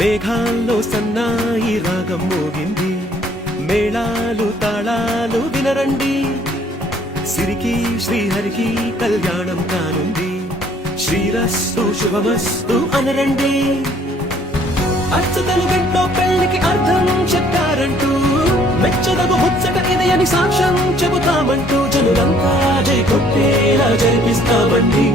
మేఘాల్లో సన్నాయి రాగం మోగింది, మేళాలు తాళాలు వినరండి, సిరికి శ్రీహరికి కళ్యాణం కానుంది, శ్రీరస్తు శుభమస్తు అనరండి. అచ్చతలు గంటో పెళ్లికి అర్థం చెప్పారంటూ, మెచ్చదగు ముచ్చట ఇది అని సాక్ష్యం చెబుతామంటూ, జనులంతా జై కొట్టేలా జరిపిస్తామండి.